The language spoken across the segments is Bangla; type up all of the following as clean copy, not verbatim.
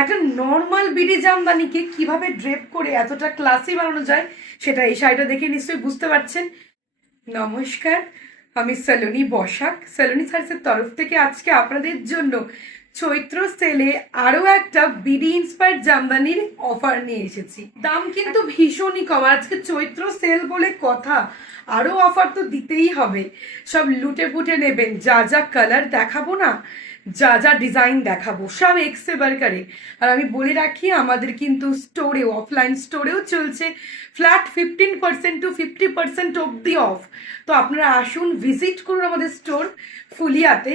একটা নর্মাল বিডি জামদানিকে কিভাবে ড্রেপ করে এতটা ক্লাসি বানানো যায় সেটা এই শাড়িটা দেখে নিশ্চয়ই বুঝতে পারছেন। নমস্কার, আমি সলোনি বসাক, সলোনি সার্ভিসের তরফ থেকে আজকে আপনাদের জন্য চৈত্র সেলে আরও একটা বিডি ইন্সপায়ার্ড জামদানির অফার নিয়ে এসেছি। দাম কিন্তু ভীষণই কম, আজকে চৈত্র সেল বলে কথা, আরও অফার তো দিতেই হবে। সব লুটে পুটে নেবেন, যা যা কালার দেখাবো না, যা যা ডিজাইন দেখাবো সব এক্সে বারকারে। আর আমি বলে রাখি, আমাদের কিন্তু স্টোরেও, অফলাইন স্টোরেও চলছে ফ্ল্যাট 15% to 50% অব্দি অফ। তো আপনারা আসুন, ভিজিট করুন আমাদের স্টোর ফুলিয়াতে।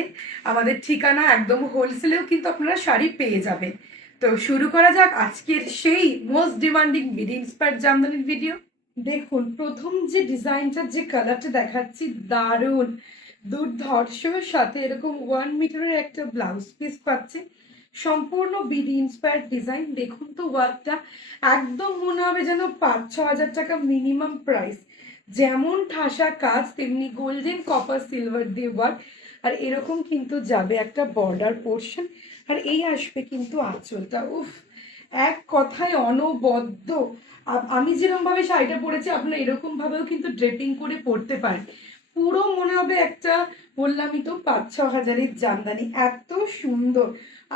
আমাদের ঠিকানা একদম হোলসেলেও কিন্তু আপনারা শাড়ি পেয়ে যাবেন। তো শুরু করা যাক আজকের সেই মোস্ট ডিমান্ডিং বিডি ইন্সপায়ার্ড জামদানির ভিডিও। দেখুন, প্রথম যে ডিজাইনটার যে কালারটা দেখাচ্ছি, দারুণ দুর্ধর্ষ, সাথে এরকম 1 মিটারের একটা ব্লাউজ পিস পাচ্ছে, সম্পূর্ণ বিডি ইন্সপায়ার্ড ডিজাইন। দেখুন তো ওয়ার্কটা, একদম মনে হবে যেন 5-6 হাজার টাকা মিনিমাম প্রাইস। যেমন ঠাসা কাজ তেমনি গোল্ডেন কপার সিলভার দিয়ে ওয়ার্ক। আর এরকম কিন্তু যাবে একটা বর্ডার পোর্শন, আর এই আসবে কিন্তু আঁচলটা। উফ, এক কথায় অনবদ্য। আমি যেরকম ভাবে শাড়িটা পরেছি, আপনারা এরকম ভাবেও কিন্তু ড্রেপিং করে পরতে পারেন। পুরো মনে হবে একটা, বললামই তো, 5-6 হাজারের জামদানি। এত সুন্দর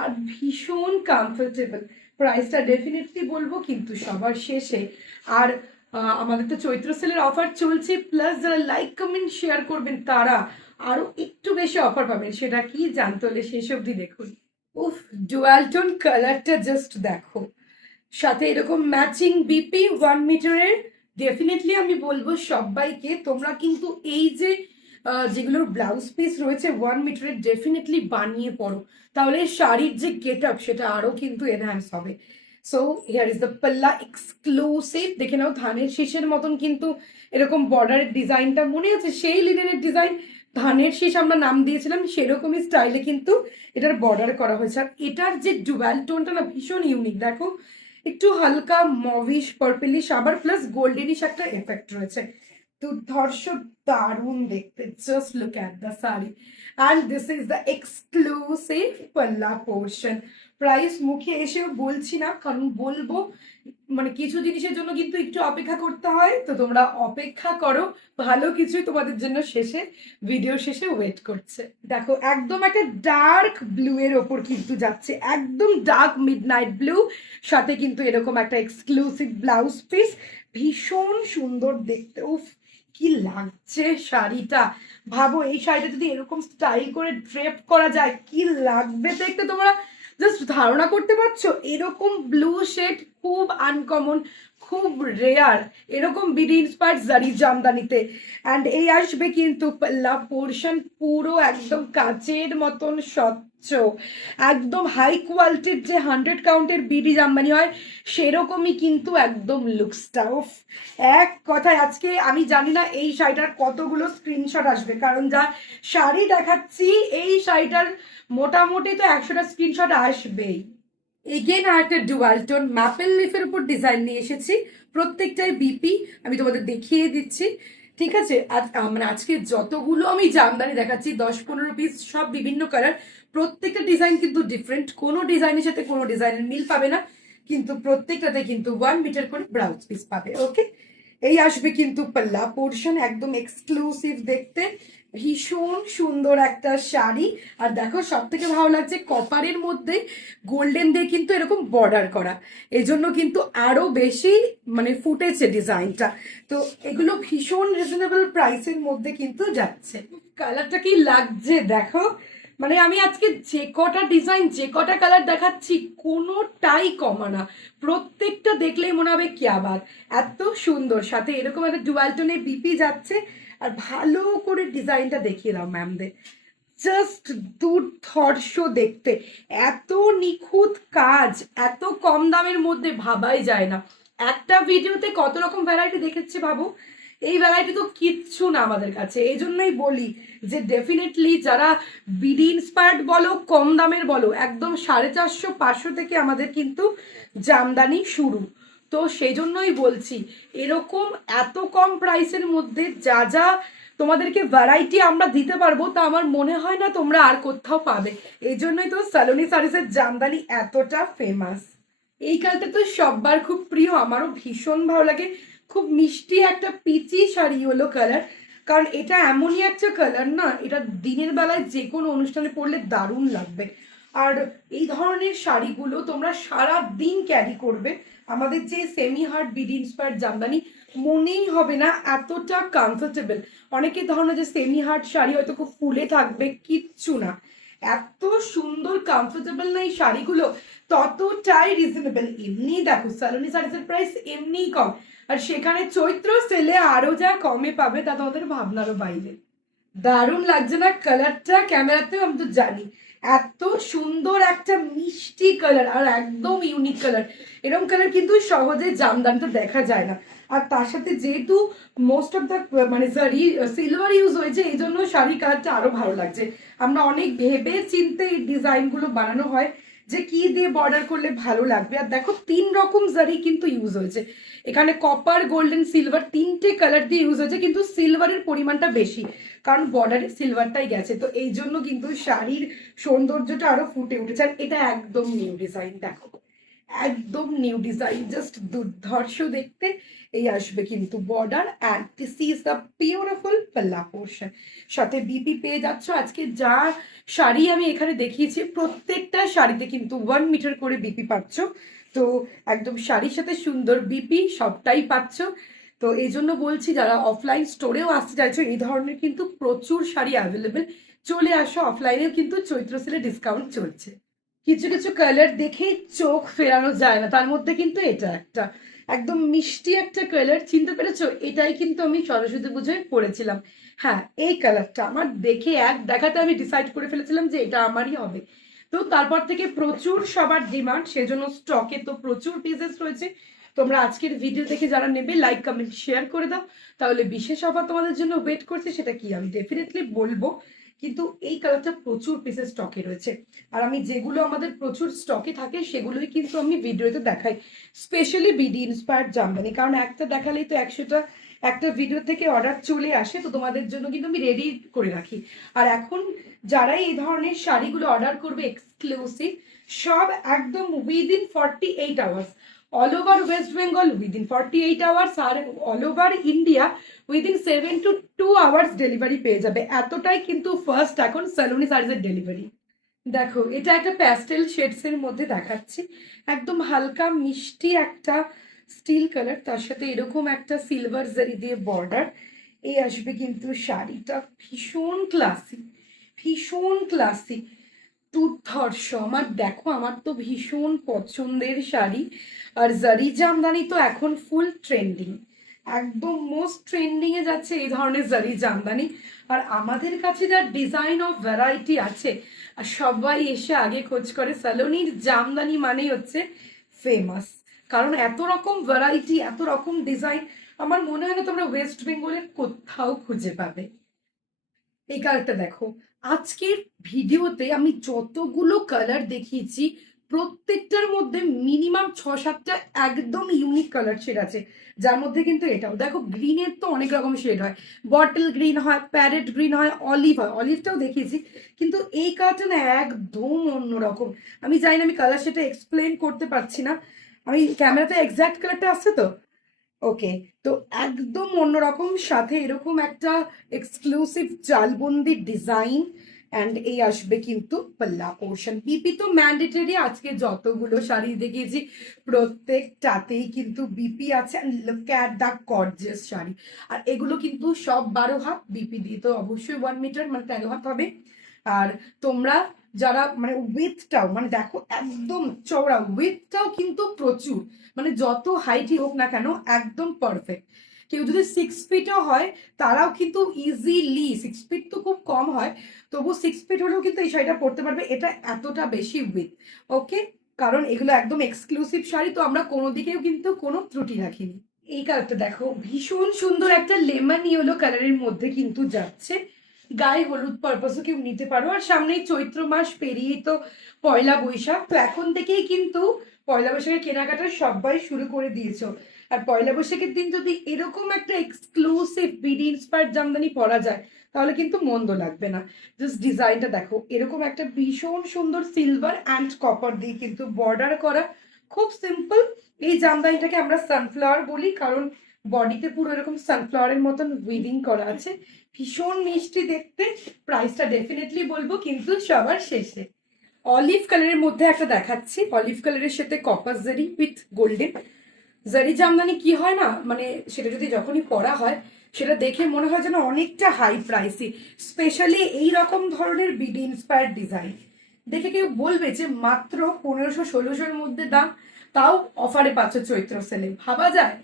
আর ভীষণ কমফোর্টেবল। প্রাইসটা ডেফিনেটলি বলবো কিন্তু সবার শেষে। আর আমাদের তো চৈত্র সেলের অফার চলছে, প্লাস যারা লাইক কমেন্ট শেয়ার করবেন তারা আরো একটু বেশি অফার পাবেন। সেটা কি জানতে হলে শেষ অবধি দেখুন। উফ, ডুয়াল টোন কালারটা জাস্ট দেখো, সাথে এরকম ম্যাচিং বিপি 1 মিটারের। ডেফিনেটলি আমি বলবো সবাইকে, তোমরা কিন্তু এই যে যেগুলোর ব্লাউজ পিস রয়েছে 1 মিটারের, ডেফিনেটলি বানিয়ে পড়ো, তাহলে শাড়ির যে গেট আপ সেটা আরও কিন্তু এনহ্যান্স হবে। সো হিয়ার ইজ দ্য পাল্লা এক্সক্লুসিভ। দেখে নাও, ধানের শীষের মতন কিন্তু এরকম বর্ডারের ডিজাইনটা মনে আছে, সেই লিনেনের ডিজাইন, ধানের শীষ আমরা নাম দিয়েছিলাম, সেরকমই স্টাইলে কিন্তু এটার বর্ডার করা হয়েছে। আর এটার যে ডুয়াল টোনটা না, ভীষণ ইউনিক। দেখো, একটু হালকা মভিশ পার্পলিশ, আবার প্লাস গোল্ডেনিশ একটা এফেক্ট রয়েছে। দুর্ধর্ষ, দারুণ দেখতে। Just look at the sari, and this is the exclusive পাল্লা পোর্শন। প্রাইস মুখে এসেও বলছি না, কারণ বলবো মানে কিছু জিনিসের জন্য কিন্তু একটু অপেক্ষা করতে হয়। তো তোমরা অপেক্ষা করো, ভালো কিছুই তোমাদের জন্য শেষে, ভিডিও শেষে ওয়েট করছে। দেখো, একদম একটা ডার্ক ব্লু এর ওপর কিন্তু যাচ্ছে, একদম ডার্ক মিডনাইট ব্লু, সাথে কিন্তু এরকম একটা এক্সক্লুসিভ ব্লাউজ পিস, ভীষণ সুন্দর দেখতে। উফ, কি লাগছে শাড়িটা। ভাবো, এই শাড়িটা যদি এরকম স্টাইল করে ড্রেপ করা যায়, কি লাগবে দেখতে, তোমরা জাস্ট ধারণা করতে পারছো। এরকম ব্লু শেড খুব আনকমন, খুব রেয়ার এরকম বিডি ইন্সপায়ার্ড জারি জামদানিতে। অ্যান্ড এই আসবে কিন্তু পাল্লা পোর্শন, পুরো একদম কাচের মতন স্বচ্ছ, একদম হাই কোয়ালিটির যে 100 কাউন্টের বিডি জামদানি হয় সেরকমই কিন্তু একদম লুকসটা। উফ, এক কথায় আজকে আমি জানি না এই শাড়িটার কতগুলো স্ক্রিনশট আসবে, কারণ যা শাড়ি দেখাচ্ছি এই শাড়িটার মোটামুটি তো 100টা স্ক্রিনশট আসবেই। এগেন আর একটা ডুয়াল টোন ম্যাপেল লিফের উপর ডিজাইন নিয়ে এসেছি, প্রত্যেকটাই বিপি। আমি তোমাদের দেখিয়ে দিচ্ছি, ঠিক আছে। মানে আজকে যতগুলো আমি জামদানি দেখাচ্ছি, 10-15 পিস, সব বিভিন্ন কালার, প্রত্যেকটা ডিজাইন কিন্তু ডিফারেন্ট, কোনো ডিজাইনের সাথে কোনো ডিজাইনের মিল পাবে না, কিন্তু প্রত্যেকটাতে কিন্তু 1 মিটার করে ব্লাউজ পিস পাবে। ওকে, এই আসবে কিন্তু পাল্লা পোর্শন, একদম এক্সক্লুসিভ দেখতে, ভীষণ সুন্দর একটা শাড়ি। আর দেখো, সব থেকে ভালো লাগছে কপারের মধ্যে গোল্ডেন দিয়ে কিন্তু এরকম বর্ডার করা, এজন্য কিন্তু আরো বেশি মানে ফুটেছে ডিজাইনটা। তো এগুলো ভীষণ রিজনেবল প্রাইসের মধ্যে কিন্তু যাচ্ছে। কালারটা কি লাগছে দেখো, মানে আমি আজকে যে কটা ডিজাইন, যে কটা কালার দেখাচ্ছি, কোনোটাই কমা না, প্রত্যেকটা দেখলেই মনে হবে কি আবার এত সুন্দর। সাথে এরকম একটা ডুয়াল টোনে বিপি যাচ্ছে। আর ভালো করে ডিজাইনটা দেখিয়ে দাও ম্যামদের, জাস্ট দুর্ধর্ষ দেখতে, এত নিখুঁত কাজ এত কম দামের মধ্যে ভাবাই যায় না। একটা ভিডিওতে কত রকম ভ্যারাইটি দেখেছি ভাবো, এই ভ্যারাইটি তো কিচ্ছু না আমাদের কাছে। এই জন্যই বলি যে ডেফিনেটলি যারা বিডি ইন্সপায়ার্ড বলো, কম দামের বলো, একদম 450-500 থেকে আমাদের কিন্তু জামদানি শুরু। তো তো সেই জন্যই বলছি এরকম এত কম প্রাইসের মধ্যে যা যা তোমাদেরকে ভ্যারাইটি আমরা দিতে পারবো তা আমার মনে হয় না তোমরা আর কোথাও পাবে। এই জন্যই তো সালোনি শাড়িসের জামদানি এতটা ফেমাস। এই কালারটা তো সবার খুব প্রিয়, আমারও ভীষণ ভালো লাগে। খুব মিষ্টি একটা পিচি শাড়ি হলো কালার, কারণ এটা এমনই একটা কালার না, এটা দিনের বেলায় যে কোনো অনুষ্ঠানে পরলে দারুণ লাগবে। আর এই ধরনের শাড়িগুলো তোমরা সারা দিন ক্যারি করবে। আমাদের যে semi hard BD inspired Jamdani মনেই হবে না এতটা কমফোর্টেবল। অনেকে ধরনের যে সেমি হার্ড শাড়ি হয়তো খুব ফুলে থাকবে, কিচ্ছু না, এত সুন্দর কমফোর্টেবল না এই শাড়িগুলো, ততটাই রিজনেবল। এমনি দেখো সালোনি শাড়ির প্রাইস এমনিই কম, আর সেখানে চৈত্র সেলে আরো যা কমে পাবে তা তোমাদের ভাবনারও বাইরে। দারুণ লাগছে না কালারটা? ক্যামেরাতেও আমি তো জানি এত সুন্দর একটা মিষ্টি কালার আর একদম ইউনিক কালার। এরকম কালার কিন্তু সহজে জামদানিতে দেখা যায় না। আর তার সাথে যেহেতু মোস্ট অফ দ্য মানে জারি সিলভার ইউজ হয়েছে, এই জন্য শাড়ি কালারটা আরো ভালো লাগছে। আমরা অনেক ভেবে চিন্তে এই ডিজাইনগুলো বানানো হয় যে কি দিয়ে বর্ডার করলে ভালো লাগবে। আর দেখো 3 রকম জারি কিন্তু ইউজ হয়েছে এখানে, কপার, গোল্ডেন, সিলভার, 3টে কালার দিয়ে ইউজ হয়েছে, কিন্তু সিলভারের পরিমাণটা বেশি কারণ বর্ডারে সিলভারটাই গেছে। তো এই জন্য কিন্তু শাড়ির সৌন্দর্যটা আরো ফুটে উঠেছে। আর এটা একদম নিউ ডিজাইন, দেখো একদম নিউ ডিজাইন, জাস্ট দুর্ধর্ষ দেখতে। এই আসবে কিন্তু border, and this is the beautiful পাল্লা পোর্শন। সাথে বিপি পেয়ে যাচ্ছ। আজকে যা শাড়ি আমি এখানে দেখিয়েছি প্রত্যেকটা শাড়িতে কিন্তু 1 মিটার করে বিপি পাচ্ছ। তো একদম শাড়ির সাথে সুন্দর বিপি সবটাই পাচ্ছ। তো এই জন্য বলছি যারা অফলাইন স্টোরেও আসতে চাইছো, এই ধরনের কিন্তু প্রচুর শাড়ি অ্যাভেলেবেল, চলে আসো। অফলাইনেও কিন্তু চৈত্র সেলে ডিসকাউন্ট চলছে। কিছু কিছু কালার দেখে চোখ ফেরানো যায় না, তার মধ্যে কিন্তু এটা একটা একদম মিষ্টি একটা কালার, চিনতে পেরেছো? এটাই কিন্তু আমি সরস্বতী পুজোয় পরেছিলাম। হ্যাঁ, এই কালারটা আমার দেখে এক দেখাতে আমি ডিসাইড করে ফেলেছিলাম যে এটা আমারই হবে। তো তারপর থেকে প্রচুর সবার ডিমান্ড, সেজন্য স্টকে তো প্রচুর পিসেস রয়েছে। তোমরা আজকের ভিডিও দেখে যারা নেবে লাইক কমেন্ট শেয়ার করে দাও, তাহলে বিশেষ অফার তোমাদের জন্য ওয়েট করছে, সেটা কি আমি ডেফিনেটলি বলবো। কিন্তু এই কালারটা প্রচুর পিসেস স্টকে রয়েছে, আর আমি যেগুলো আমাদের প্রচুর স্টকে থাকে সেগুলোই কিন্তু আমি ভিডিওতে দেখাই, স্পেশালি বিডি ইন্সপায়ার্ড জামদানি, কারণ একটা দেখালেই তো 100টা একটা ভিডিও থেকে অর্ডার চলে আসে। তো তোমাদের জন্য কিন্তু আমি রেডি করে রাখি। আর এখন যারাই এই ধরনের শাড়িগুলো অর্ডার করবে এক্সক্লুসিভ, সব একদম within 48 hours, all over West Bengal within 48 hours, আর all over India within 7 to 2 hours delivery পেয়ে যাবে। এতটাই কিন্তু ফার্স্ট এখন সালোনি শাড়িজের ডেলিভারি। দেখো এটা একটা প্যাস্টেল শেডস এর মধ্যে দেখাচ্ছি, একদম হালকা মিষ্টি একটা স্টিল কালার, তার সাথে এরকম একটা সিলভার জারি দিয়ে বর্ডার। এই আসবে কিন্তু শাড়িটা ভীষণ ক্লাসি, ভীষণ ক্লাসি, দুর্ধর্ষ। আমার দেখো আমার তো ভীষণ পছন্দের শাড়ি। আর জারি জামদানি তো এখন ফুল ট্রেন্ডিং, একদম মোস্ট ট্রেন্ডিং এ যাচ্ছে এই ধরনের জারি জামদানি। আর আমাদের কাছে যা ডিজাইন অফ ভ্যারাইটি আছে, আর সবাই এসে আগে খোঁজ করে সালোনির জামদানি মানেই হচ্ছে ফেমাস, কারণ এত রকম ভ্যারাইটি, এত রকম ডিজাইন আমার মনে হয় না তোমরা ওয়েস্ট বেঙ্গলের কোথাও খুঁজে পাবে। এই কালারটা দেখো, আজকের ভিডিওতে আমি যতগুলো কালার দেখিয়েছি প্রত্যেকটার মধ্যে মিনিমাম 6-7টা একদম ইউনিক কালার শেড আছে, যার মধ্যে কিন্তু এটাও দেখো। গ্রিনের তো অনেক রকম শেড হয়, বটল গ্রিন হয়, প্যারেট গ্রিন হয়, অলিভ হয়, অলিভটাও দেখিয়েছি, কিন্তু এই কালারটা না একদম অন্যরকম। আমি জানি না, আমি কালার সেটা এক্সপ্লেন করতে পারছি না। আমি ক্যামেরাতে এক্সাক্ট কালারটা আসছে তো? ওকে। তো একদম অন্যরকম, সাথে এরকম একটা এক্সক্লুসিভ জালবন্দি ডিজাইন, অ্যান্ড এই আসবে কিন্তু পাল্লা পোর্শন। বিপি তো ম্যান্ডেটরি, আজকে যতগুলো শাড়ি দেখিয়েছি প্রত্যেকটাতেই কিন্তু বিপি আছে। And look at the gorgeous sari. আর এগুলো কিন্তু সব 12 হাত, বিপি দিয়ে তো অবশ্যই 1 মিটার মানে 13 হাত হবে। আর তোমরা যারা মানে উইথটাও মানে দেখো একদম চওড়া, উইথটাও কিন্তু প্রচুর, মানে যত হাইটই হোক না কেন একদম পারফেক্ট। কেউ যদি 6 ফিটও হয় তারাও কিন্তু ইজিলি, 6 ফিট তো খুব কম হয়, তবু 6 ফিট হলেও কিন্তু এই শাড়িটা পরতে পারবে। এটা এতটা বেশি উইথ, ওকে, কারণ এগুলো একদম এক্সক্লুসিভ শাড়ি, তো আমরা কোনো দিকেও কিন্তু কোনো ত্রুটি রাখিনি। এই কালারটা দেখো, ভীষণ সুন্দর একটা লেমন ইয়েলো কালারের মধ্যে কিন্তু যাচ্ছে। গায়ে হলুদ পারপাসও কেউ নিতে পারো। আর সামনেই চৈত্র মাস পেরিয়েই তো পয়লা বৈশাখ, তো এখন থেকেই কিন্তু পয়লা বৈশাখের কেনাকাটা সবাই শুরু করে দিয়েছো। আর পয়লা বৈশাখের দিন যদি এরকম একটা এক্সক্লুসিভ বিডি ইন্সপায়ার্ড জামদানি পরা যায় তাহলে কিন্তু মন্দ লাগবে না। জাস্ট ডিজাইনটা দেখো, এরকম একটা ভীষণ সুন্দর সিলভার অ্যান্ড কপার দিয়ে কিন্তু বর্ডার করা, খুব সিম্পল। এই জামদানিটাকে আমরা সানফ্লাওয়ার বলি, কারণ বডিতে পুরো এরকম সানফ্লাওয়ারের মতন উইভিং করা আছে। ভীষণ মিষ্টি দেখতে। প্রাইসটা ডেফিনেটলি বলবো কিন্তু সবার শেষে। অলিভ কালারের মধ্যে একটা দেখাচ্ছি, অলিভ কালারের সাথে কপার জারি উইথ গোল্ডেন জারি জামদানি। কি হয় না, মানে সেটা যদি যখনই পরা হয় সেটা দেখে মনে হয় যেন অনেকটা হাই প্রাইসি। স্পেশালি এই রকম ধরনের বিডি ইন্সপায়ার্ড ডিজাইন দেখে কেউ বলবে যে মাত্র 1500-1600-র মধ্যে দাম, তাও অফারে পাচ্ছ চৈত্র সেলে, ভাবা যায়?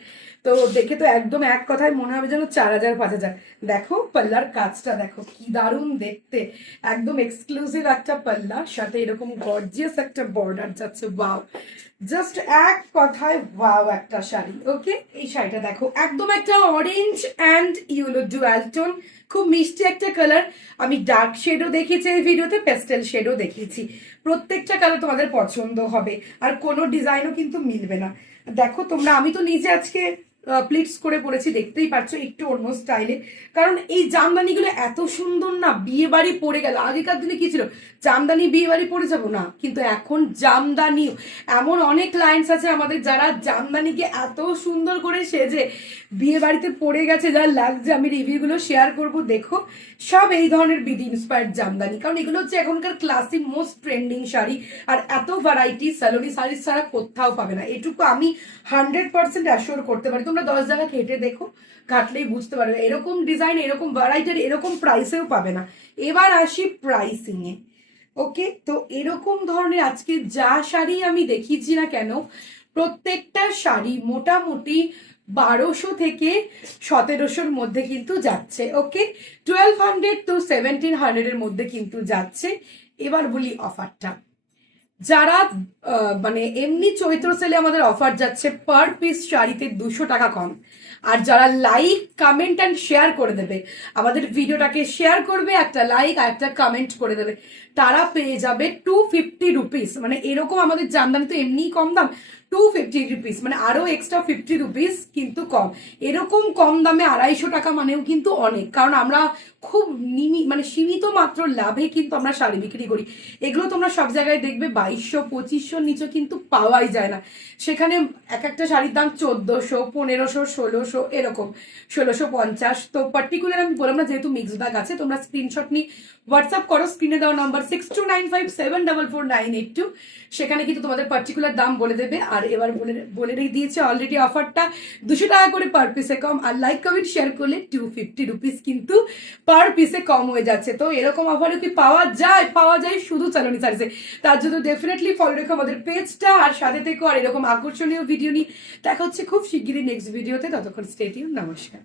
তো দেখে তো একদম এক কথায় মনে হবে যেন 4000-5000। দেখো পাল্লার কাজটা দেখো কি দারুণ দেখতে, একদম এক্সক্লুসিভ একটা পাল্লা, সাথে এরকম গর্জিয়াস একটা বর্ডার যাচ্ছে। ওয়াও, জাস্ট এক কথায় ওয়াও একটা শাড়ি। ওকে, এই শাড়িটা দেখো, একদম একটা orange and yellow dual tone, খুব মিষ্টি একটা কালার। আমি ডার্ক শেডও দেখিয়েছি এই ভিডিওতে, পেস্টেল শেডও দেখিয়েছি। প্রত্যেকটা কালার তোমাদের পছন্দ হবে, আর কোনো ডিজাইনও কিন্তু মিলবে না। দেখো তোমরা, আমি তো নিজে আজকে প্লিটস করে পরেছি, দেখতেই পাচ্ছ একটু অন্য স্টাইলে। কারণ এই জামদানিগুলো এত সুন্দর না, বিয়ে বাড়ি পরে গেল। আগেকার দিনে কি ছিল, জামদানি বিয়ে বাড়ি পরে যাবো না, কিন্তু এখন জামদানি এমন অনেক ক্লায়েন্টস আছে আমাদের যারা জামদানিকে এত সুন্দর করে সেজে বিয়ে বাড়িতে পরে গেছে, যা লাগছে। আমি রিভিউগুলো শেয়ার করব, দেখো সব এই ধরনের বিডি ইন্সপায়ার্ড জামদানি, কারণ এগুলো হচ্ছে এখনকার ক্লাসিক মোস্ট ট্রেন্ডিং শাড়ি। আর এত ভ্যারাইটি স্যালোনি শাড়ি ছাড়া কোথাও পাবে না, এটুকু আমি 100% অ্যাসিওর করতে পারি। তোমরা 10 জায়গা ঘেটে দেখো, ঘাটলেই বুঝতে পারবে এরকম ডিজাইন, এরকম ভ্যারাইটির, এরকম প্রাইসেও পাবে না। এবার আসি প্রাইসিং এ। ওকে, তো এরকম ধরনের আজকে যা শাড়ি আমি দেখিয়েছি না কেন, প্রত্যেকটা শাড়ি মোটামুটি 1200 থেকে 1700-র মধ্যে কিন্তু যাচ্ছে। ওকে, 1200 to 1700-এর মধ্যে কিন্তু যাচ্ছে। এবার বলি অফারটা। যারা মানে এমনি চৈত্র সেলে আমাদের অফার যাচ্ছে পার পিস শাড়িতে 200 টাকা কম। আর যারা লাইক কমেন্ট অ্যান্ড শেয়ার করে দেবে, আমাদের ভিডিওটাকে শেয়ার করবে, একটা লাইক আর একটা কমেন্ট করে দেবে, তারা পেয়ে যাবে 250 রুপিস। মানে এরকম আমাদের জামদানি তো এমনিই কম দাম, 250 রুপিস মানে আরো এক্সট্রা 50 রুপিস কিন্তু কম। এরকম কম দামে 250 টাকা মানেও কিন্তু অনেক, কারণ আমরা খুব মানে সীমিত মাত্র লাভে কিন্তু আমরা শাড়ি বিক্রি করি। এগুলো তোমরা সব জায়গায় দেখবে 2200-2500 নিচে কিন্তু পাওয়াই যায় না। সেখানে এক একটা শাড়ির দাম 1400, 1500, 1600, এরকম 1650। তো পার্টিকুলার আমি বললাম না, যেহেতু মিক্স ব্যাগ আছে, তোমরা স্ক্রিনশট নিয়ে হোয়াটসঅ্যাপ করো, স্ক্রিনে দেওয়া নাম্বার 6295744982, সেখানে কিন্তু তোমাদের পার্টিকুলার দাম বলে দেবে। আর এবার বলে দিয়েছে অলরেডি অফারটা 200 টাকা করে পার পিসে কম, আর লাইক কমেন্ট শেয়ার করলে 250 রুপিস কিন্তু পার পিসে কম হয়ে যাচ্ছে। তো এরকম অফারে কি পাওয়া যায়? পাওয়া যায় শুধু চালনি সার্ভিসে। তার জন্য ডেফিনেটলি ফলো রেখো আমাদের পেজটা, আর সাথে থেকো। আর এরকম আকর্ষণীয় ভিডিও নিয়ে দেখা হচ্ছে খুব শিগগিরই নেক্সট ভিডিওতে। ততক্ষণ স্টে টিউন। নমস্কার।